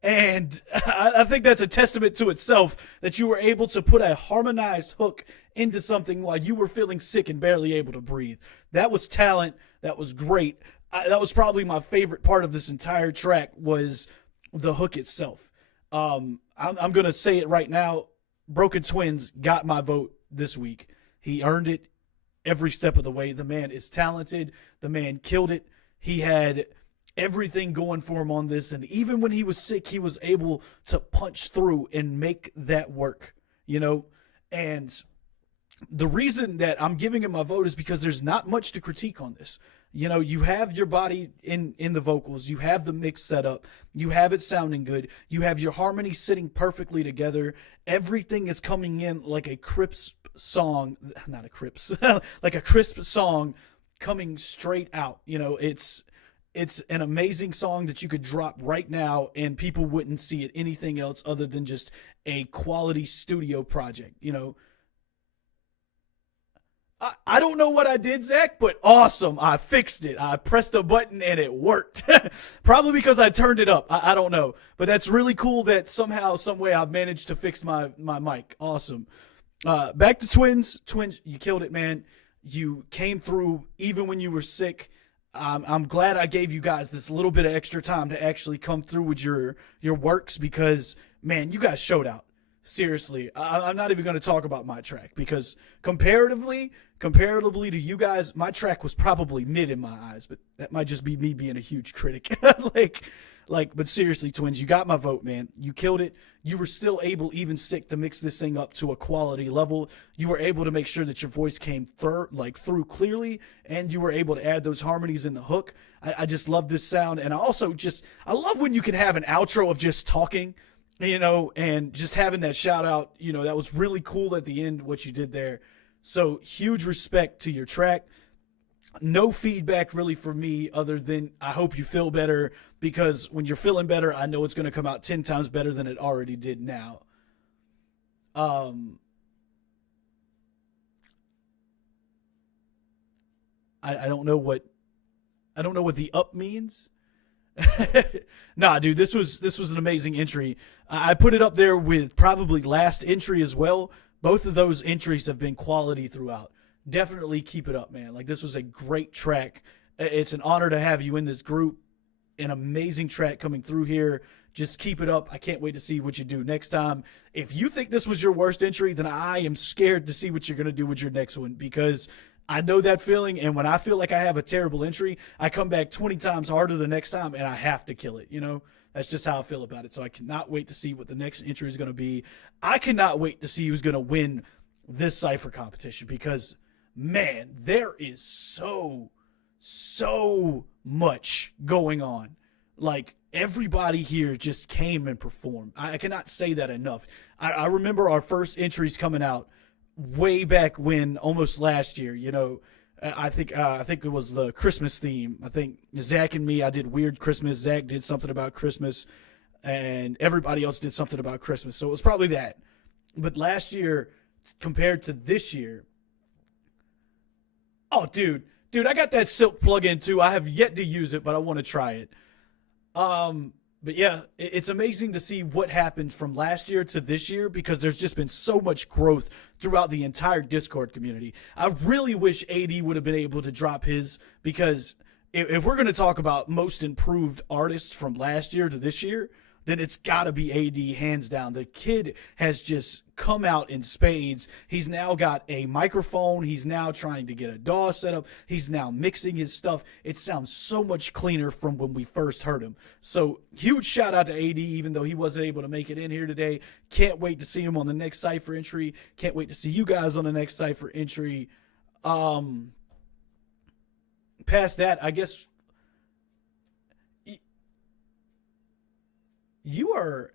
And I think that's a testament to itself that you were able to put a harmonized hook into something while you were feeling sick and barely able to breathe. That was talent. That was great. That was probably my favorite part of this entire track was the hook itself. I'm going to say it right now. Broken Twins got my vote this week. He earned it every step of the way. The man is talented. The man killed it. He had everything going for him on this, and even when he was sick, he was able to punch through and make that work, you know? And the reason that I'm giving him my vote is because there's not much to critique on this. You know, you have your body in the vocals, you have the mix set up, you have it sounding good, you have your harmony sitting perfectly together, everything is coming in like a crisp song, not a crisp, like a crisp song coming straight out. You know, it's an amazing song that you could drop right now and people wouldn't see it anything else other than just a quality studio project, you know. I don't know what I did, Zach, but awesome. I fixed it. I pressed a button and it worked. Probably because I turned it up. I don't know. But that's really cool that somehow, some way I've managed to fix my mic. Awesome. Back to Twins. Twins, you killed it, man. You came through even when you were sick. I'm glad I gave you guys this little bit of extra time to actually come through with your works because, man, you guys showed out. Seriously, I'm not even going to talk about my track because comparatively to you guys, my track was probably mid in my eyes, but that might just be me being a huge critic. But seriously, Twins, you got my vote, man. You killed it. You were still able, even sick, to mix this thing up to a quality level. You were able to make sure that your voice came through clearly, and you were able to add those harmonies in the hook. I just love this sound, and I love when you can have an outro of just talking, you know, and just having that shout out, you know, that was really cool at the end, what you did there. So huge respect to your track. No feedback really for me other than I hope you feel better because when you're feeling better, I know it's going to come out 10 times better than it already did now. I don't know what the up means. Nah, dude, this was an amazing entry. I put it up there with probably last entry as well. Both of those entries have been quality throughout. Definitely keep it up, man. Like, this was a great track. It's an honor to have you in this group. An amazing track coming through here. Just keep it up. I can't wait to see what you do next time. If you think this was your worst entry, then I am scared to see what you're going to do with your next one because I know that feeling, and when I feel like I have a terrible entry, I come back 20 times harder the next time, and I have to kill it, you know? That's just how I feel about it. So I cannot wait to see what the next entry is going to be. I cannot wait to see who's going to win this Cypher competition because, man, there is so much going on. Like, everybody here just came and performed. I cannot say that enough. I remember our first entries coming out way back when, almost last year, you know. I think it was the Christmas theme. I think Zach and me, I did Weird Christmas. Zach did something about Christmas, and everybody else did something about Christmas. So it was probably that. But last year, compared to this year, oh, dude, I got that Silk plugin too. I have yet to use it, but I want to try it. But yeah, it's amazing to see what happened from last year to this year because there's just been so much growth throughout the entire Discord community. I really wish AD would have been able to drop his because if we're going to talk about most improved artists from last year to this year, then it's got to be AD hands down. The kid has just come out in spades. He's now got a microphone. He's now trying to get a DAW set up. He's now mixing his stuff. It sounds so much cleaner from when we first heard him. So huge shout out to AD, even though he wasn't able to make it in here today. Can't wait to see him on the next Cypher entry. Can't wait to see you guys on the next Cypher entry. Past that, I guess you are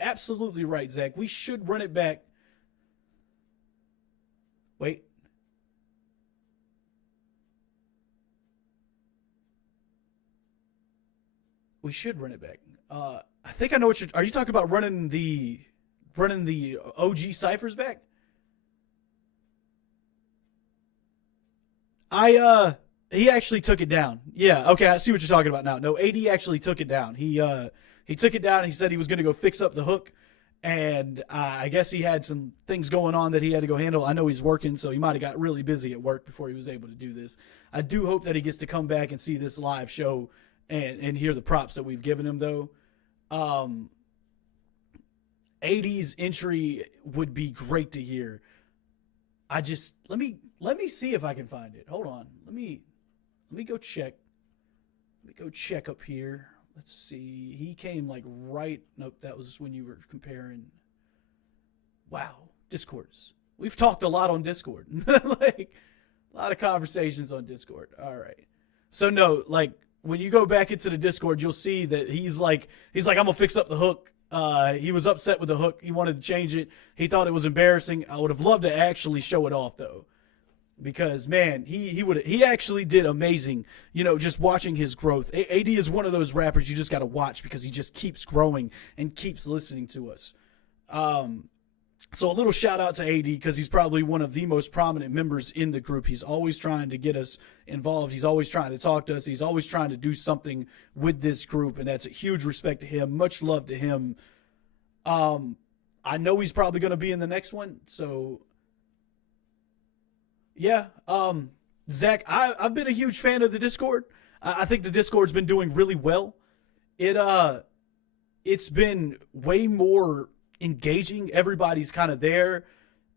absolutely right, Zach. We should run it back. Wait. We should run it back. I think I know what are you talking about running the running the OG ciphers back? He actually took it down. Yeah, okay, I see what you're talking about now. No, AD actually took it down. He took it down and he said he was going to go fix up the hook, and I guess he had some things going on that he had to go handle. I know he's working, so he might have got really busy at work before he was able to do this. I do hope that he gets to come back and see this live show and hear the props that we've given him, though. AD's entry would be great to hear. I just let me see if I can find it. Hold on. Let me go check. Let me go check up here. Let's see. He came like right. Nope, that was when you were comparing. Wow, Discords. We've talked a lot on Discord. Like a lot of conversations on Discord. All right. So no, like when you go back into the Discord, you'll see that he's like I'm gonna fix up the hook. He was upset with the hook. He wanted to change it. He thought it was embarrassing. I would have loved to actually show it off though, because man, he actually did amazing. You know, just watching his growth. AD is one of those rappers you just got to watch because he just keeps growing and keeps listening to us. So a little shout out to AD because he's probably one of the most prominent members in the group. He's always trying to get us involved. He's always trying to talk to us. He's always trying to do something with this group, and that's a huge respect to him. Much love to him. I know he's probably going to be in the next one, so yeah. Zach, I've been a huge fan of the Discord. I think the Discord's been doing really well. It's been way more engaging. Everybody's kind of there.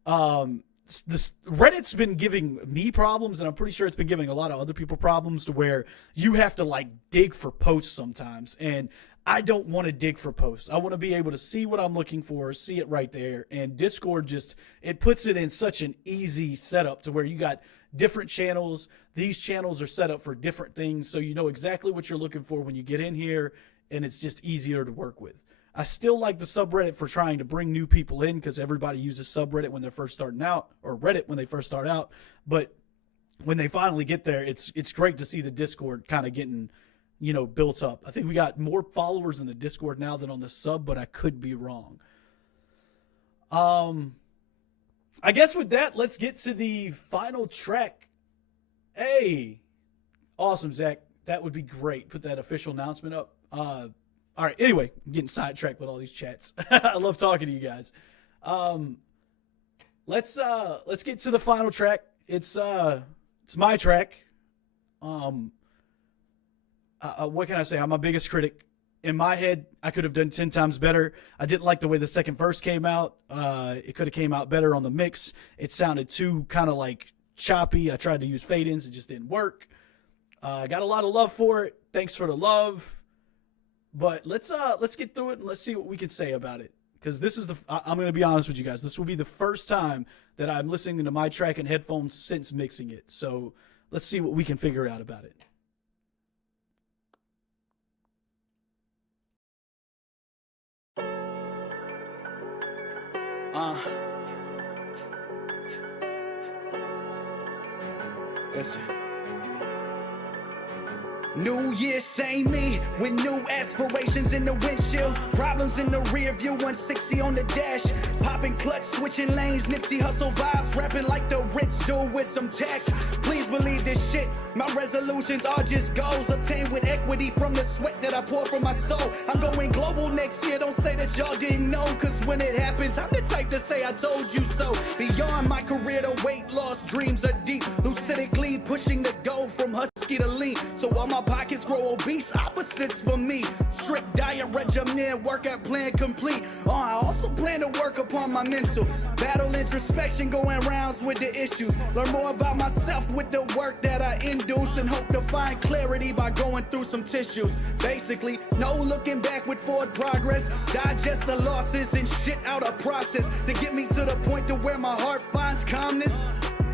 Reddit's been giving me problems, and I'm pretty sure it's been giving a lot of other people problems to where you have to like dig for posts sometimes, and I don't want to dig for posts. I want to be able to see what I'm looking for, see it right there, and Discord just, it puts it in such an easy setup to where you got different channels. These channels are set up for different things, so you know exactly what you're looking for when you get in here, and it's just easier to work with. I still like the subreddit for trying to bring new people in because everybody uses subreddit when they're first starting out, or Reddit when they first start out. But when they finally get there, it's great to see the Discord kind of getting, you know, built up. I think we got more followers in the Discord now than on the sub, but I could be wrong. I guess with that, let's get to the final track. Hey, awesome, Zach. That would be great. Put that official announcement up. All right. Anyway, I'm getting sidetracked with all these chats. I love talking to you guys. Let's get to the final track. It's my track. What can I say? I'm my biggest critic. In my head, I could have done 10 times better. I didn't like the way the second verse came out. It could have came out better on the mix. It sounded too kind of like choppy. I tried to use fade-ins. It just didn't work. I got a lot of love for it. Thanks for the love. But let's get through it and let's see what we can say about it. Because this is I'm going to be honest with you guys. This will be the first time that I'm listening to my track in headphones since mixing it. So let's see what we can figure out about it. Listen. New Year, same me, with new aspirations in the windshield. Problems in the rear view, 160 on the dash. Popping clutch, switching lanes, Nipsey Hussle vibes. Rapping like the rich do with some tax. Please believe this shit, my resolutions are just goals obtained with equity from the sweat that I pour from my soul. I'm going global next year, don't say that y'all didn't know. Cause when it happens, I'm the type to say I told you so. Beyond my career, the weight loss dreams are deep. Lucidic lead, pushing the goal from husky to lean. So all my pockets grow obese, opposites for me. Strict diet regimen, workout plan complete. I also plan to work upon my mental. Battle introspection, going rounds with the issues. Learn more about myself with the work that I induce, and hope to find clarity by going through some tissues. Basically, no looking back with forward progress. Digest the losses and shit out of process to get me to the point to where my heart finds calmness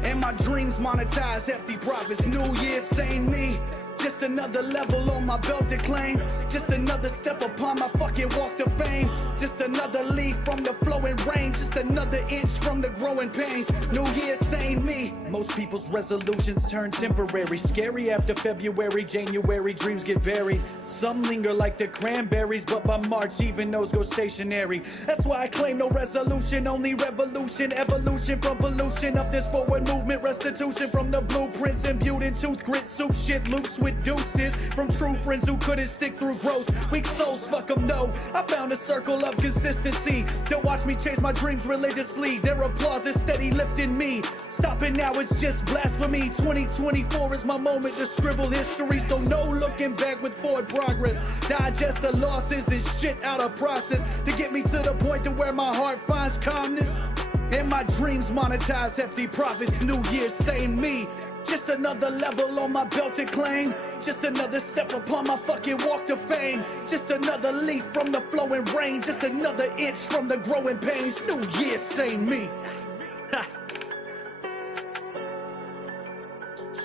and my dreams monetize hefty profits. New Year, same me. Just another level on my belt to claim. Just another step upon my fucking walk to fame. Just another another leaf from the flowing rain, just another inch from the growing pains. New Year, same me. Most people's resolutions turn temporary. Scary after February, January, dreams get buried. Some linger like the cranberries, but by March, even those go stationary. That's why I claim no resolution, only revolution. Evolution from pollution of this forward movement. Restitution from the blueprints imbued in tooth grit. Soup shit loops with deuces from true friends who couldn't stick through growth. Weak souls, fuck them, no. I found a circle of consistency. Don't watch me chase my dreams religiously. Their applause is steady lifting me. Stopping now, it's just blasphemy. 2024 is my moment to scribble history. So no looking back with forward progress. Digest the losses and shit out of process to get me to the point to where my heart finds calmness. And my dreams monetize hefty profits. New Year, same me. Just another level on my belt to claim. Just another step upon my fucking walk to fame. Just another leaf from the flowing rain. Just another inch from the growing pains. New Year, same me. Ha.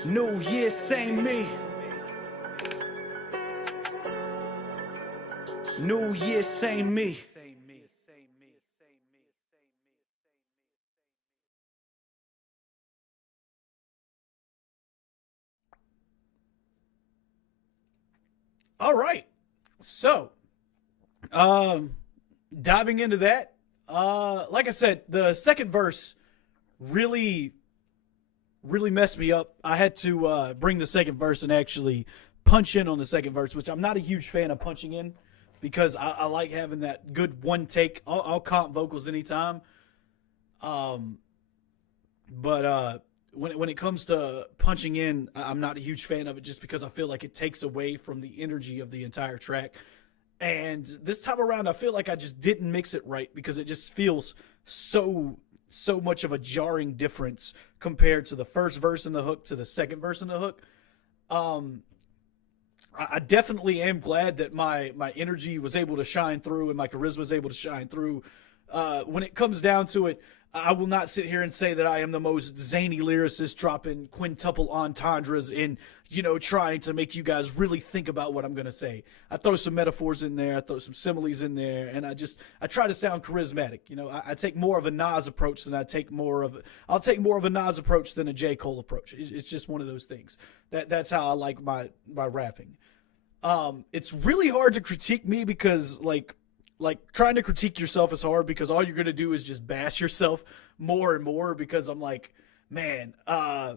New Year, same me. New Year, same me. All right. So, diving into that, like I said, the second verse really messed me up. I had to bring the second verse and actually punch in on the second verse, which I'm not a huge fan of punching in because I like having that good one take. I'll comp vocals anytime. But when it comes to punching in, I'm not a huge fan of it just because I feel like it takes away from the energy of the entire track. And this time around, I feel like I just didn't mix it right because it just feels so much of a jarring difference compared to the first verse in the hook to the second verse in the hook. I definitely am glad that my energy was able to shine through and my charisma was able to shine through. When it comes down to it, I will not sit here and say that I am the most zany lyricist dropping quintuple entendres and, trying to make you guys really think about what I'm going to say. I throw some metaphors in there. I throw some similes in there. And I try to sound charismatic. I take more of a Nas approach than I'll take more of a Nas approach than a J. Cole approach. It's just one of those things. That's how I like my rapping. It's really hard to critique me because like trying to critique yourself is hard because all you're going to do is just bash yourself more and more because I'm like, man, I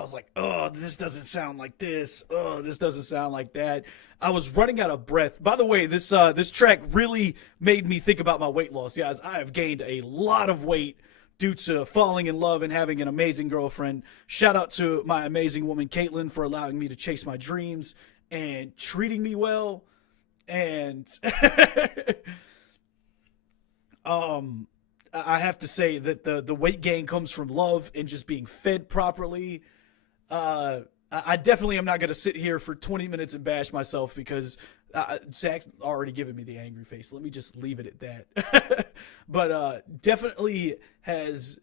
was like, oh, this doesn't sound like this. Oh, this doesn't sound like that. I was running out of breath. By the way, this track really made me think about my weight loss. Guys, I have gained a lot of weight due to falling in love and having an amazing girlfriend. Shout out to my amazing woman, Caitlin, for allowing me to chase my dreams and treating me well. And I have to say that the weight gain comes from love and just being fed properly. I definitely am not going to sit here for 20 minutes and bash myself because Zach's already given me the angry face. Let me just leave it at that. But definitely has.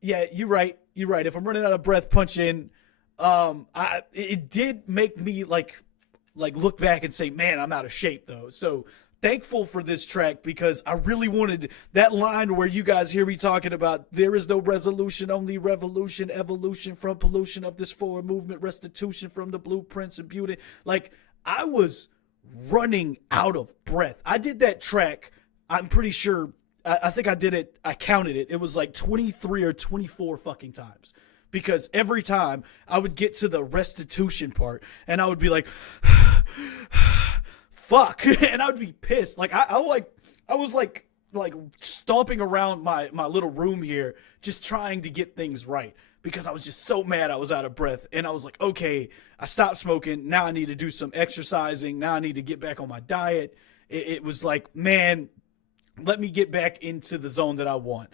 Yeah, you're right. You're right. If I'm running out of breath, punch in. It did make me like look back and say, man, I'm out of shape though. So thankful for this track because I really wanted that line where you guys hear me talking about there is no resolution, only revolution, evolution from pollution of this forward movement, restitution from the blueprints and beauty. Like I was running out of breath. I did that track. I'm pretty sure. I think I did it. I counted it. It was like 23 or 24 fucking times. Because every time I would get to the restitution part and I would be like, fuck. And I would be pissed. Like I was like stomping around my little room here, just trying to get things right because I was just so mad I was out of breath. And I was like, okay, I stopped smoking. Now I need to do some exercising. Now I need to get back on my diet. It was like, man, let me get back into the zone that I want.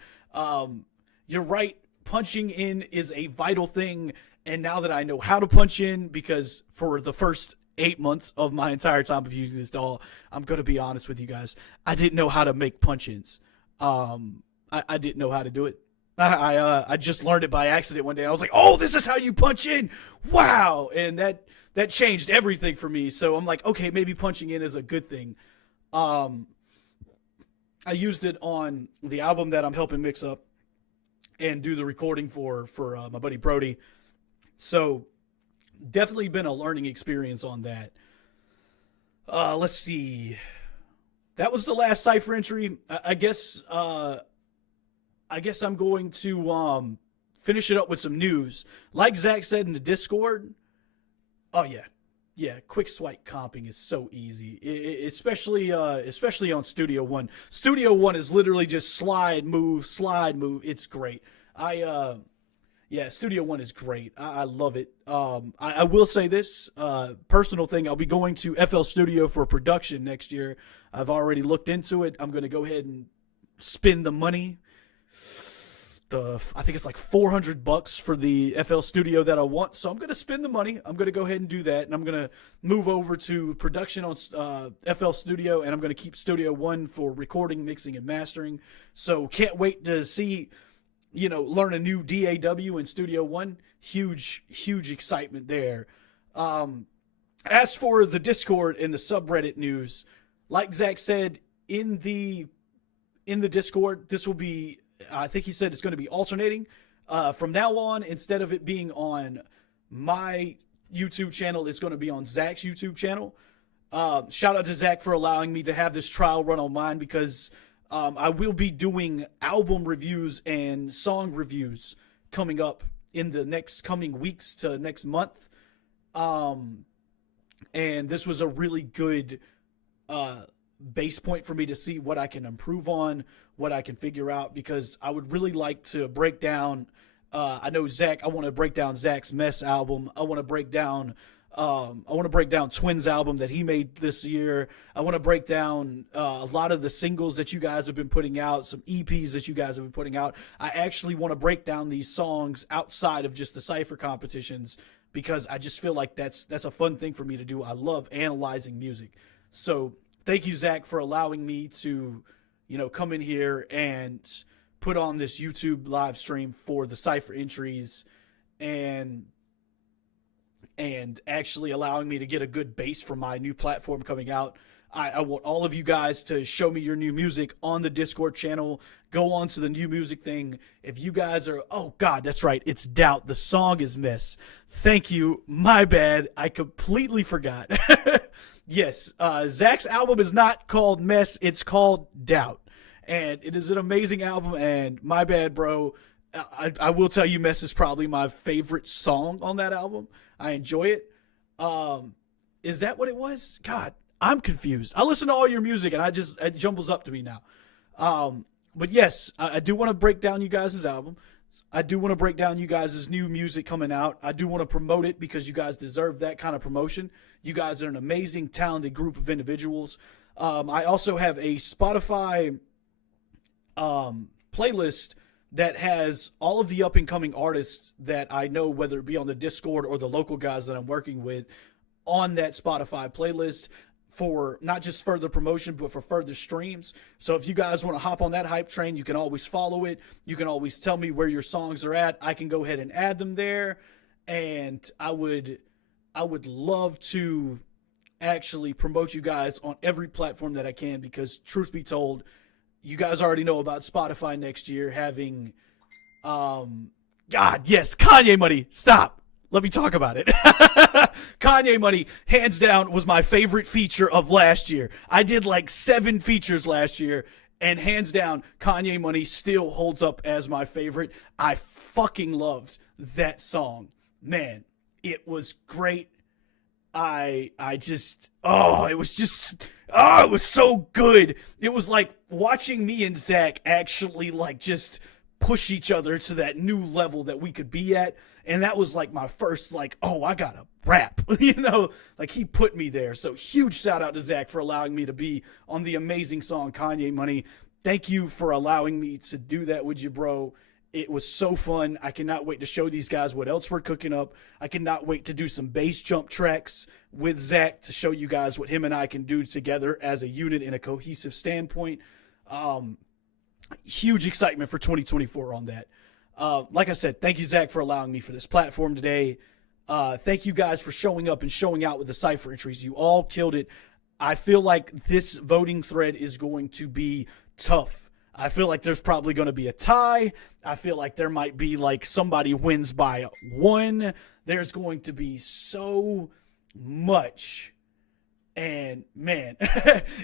You're right. Punching in is a vital thing, and now that I know how to punch in, because for the first 8 months of my entire time of using this doll, I'm going to be honest with you guys, I didn't know how to make punch-ins. I didn't know how to do it. I just learned it by accident one day. I was like, oh, this is how you punch in. Wow. And that changed everything for me. So I'm like, okay, maybe punching in is a good thing. I used it on the album that I'm helping mix up and do the recording for my buddy Brody. So definitely been a learning experience on that. Let's see. That was the last Cypher entry. I guess I'm going to finish it up with some news. Like Zach said in the Discord. Oh yeah, quick swipe comping is so easy, especially on Studio One. Studio One is literally just slide move. It's great. Studio One is great. I love it. I will say this personal thing. I'll be going to FL Studio for production next year. I've already looked into it. I'm going to go ahead and spend the money. I think it's like $400 for the FL Studio that I want. So I'm going to spend the money. I'm going to go ahead and do that. And I'm going to move over to production on FL Studio. And I'm going to keep Studio One for recording, mixing, and mastering. So can't wait to see, learn a new DAW in Studio One. Huge excitement there. As for the Discord and the subreddit news, like Zach said, in the Discord, this will be, I think he said it's going to be alternating. From now on, instead of it being on my YouTube channel, it's going to be on Zach's YouTube channel. Shout out to Zach for allowing me to have this trial run on mine, because I will be doing album reviews and song reviews coming up in the next coming weeks to next month. And this was a really good base point for me to see what I can improve on, what I can figure out, because I would really like to break down, I know Zach, I want to break down Zach's Mess album. I want to break down Twins album that he made this year. I want to break down a lot of the singles that you guys have been putting out, some EPs that you guys have been putting out. I actually want to break down these songs outside of just the Cypher competitions, because I just feel like that's a fun thing for me to do. I love analyzing music. So thank you, Zach, for allowing me to, come in here and put on this YouTube live stream for the Cypher entries, and actually allowing me to get a good base for my new platform coming out. I want all of you guys to show me your new music on the Discord channel. Go on to the new music thing. If you guys are, oh God, that's right, it's Doubt. The song is Mess. Thank you. My bad. I completely forgot. Yes, Zach's album is not called Mess. It's called Doubt. And it is an amazing album, and my bad, bro. I will tell you, Mess is probably my favorite song on that album. I enjoy it. Is that what it was? God, I'm confused. I listen to all your music, and it jumbles up to me now. But yes, I do want to break down you guys' album. I do want to break down you guys' new music coming out. I do want to promote it, because you guys deserve that kind of promotion. You guys are an amazing, talented group of individuals. I also have a Spotify playlist that has all of the up-and-coming artists that I know, whether it be on the Discord or the local guys that I'm working with, on that Spotify playlist for not just further promotion, but for further streams. So if you guys want to hop on that hype train, you can always follow it. You can always tell me where your songs are at. I can go ahead and add them there. And I would love to actually promote you guys on every platform that I can, because truth be told, you guys already know about Spotify next year having, God, yes, Kanye Money. Stop. Let me talk about it. Kanye Money, hands down, was my favorite feature of last year. I did like 7 features last year, and hands down, Kanye Money still holds up as my favorite. I fucking loved that song. Man, it was great. It was so good. It was like watching me and Zach actually like just push each other to that new level that we could be at. And that was like my first, like, oh, I gotta rap, like he put me there. So huge shout out to Zach for allowing me to be on the amazing song Kanye Money. Thank you for allowing me to do that with you, bro. It was so fun. I cannot wait to show these guys what else we're cooking up. I cannot wait to do some bass jump tracks with Zach to show you guys what him and I can do together as a unit in a cohesive standpoint. Huge excitement for 2024 on that. Like I said, thank you, Zach, for allowing me for this platform today. Thank you guys for showing up and showing out with the Cypher entries. You all killed it. I feel like this voting thread is going to be tough. I feel like there's probably going to be a tie. I feel like there might be like somebody wins by 1. There's going to be so much. And man,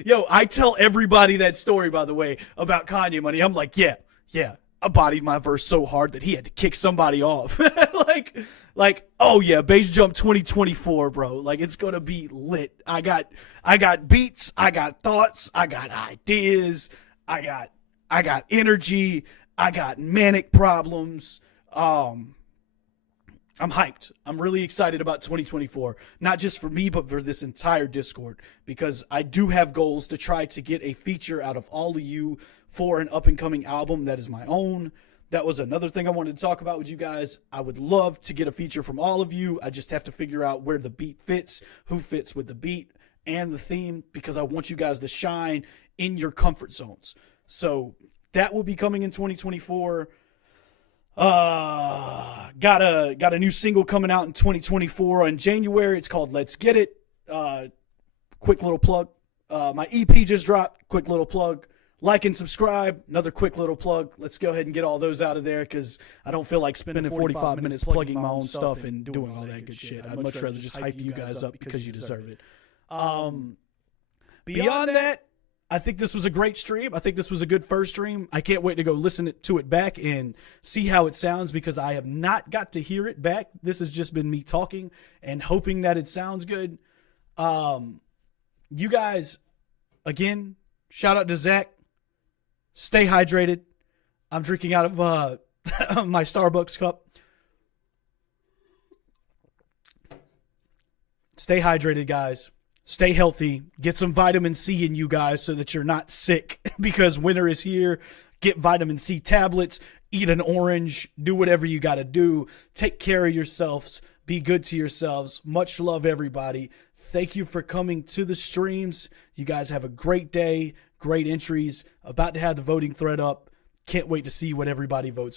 yo, I tell everybody that story, by the way, about Kanye Money. I'm like, yeah, I bodied my verse so hard that he had to kick somebody off. like, oh yeah, Bass Jump 2024, bro. Like, it's gonna be lit. I got beats, I got thoughts, I got ideas, I got energy, I got manic problems. I'm hyped. I'm really excited about 2024, not just for me, but for this entire Discord, because I do have goals to try to get a feature out of all of you for an up-and-coming album that is my own. That was another thing I wanted to talk about with you guys. I would love to get a feature from all of you. I just have to figure out where the beat fits, who fits with the beat and the theme, because I want you guys to shine in your comfort zones. So that will be coming in 2024. Got a new single coming out in 2024 in January. It's called Let's Get It. Quick little plug. My EP just dropped. Quick little plug. Like and subscribe. Another quick little plug. Let's go ahead and get all those out of there, because I don't feel like spending 45 minutes plugging my own stuff and doing all that good shit. I'd much rather just hype you guys up because you deserve it. Beyond that, I think this was a great stream. I think this was a good first stream. I can't wait to go listen to it back and see how it sounds, because I have not got to hear it back. This has just been me talking and hoping that it sounds good. You guys, again, shout out to Zach. Stay hydrated. I'm drinking out of my Starbucks cup. Stay hydrated, guys. Stay healthy. Get some vitamin C in you guys so that you're not sick, because winter is here. Get vitamin C tablets. Eat an orange. Do whatever you got to do. Take care of yourselves. Be good to yourselves. Much love, everybody. Thank you for coming to the streams. You guys have a great day. Great entries. About to have the voting thread up. Can't wait to see what everybody votes for.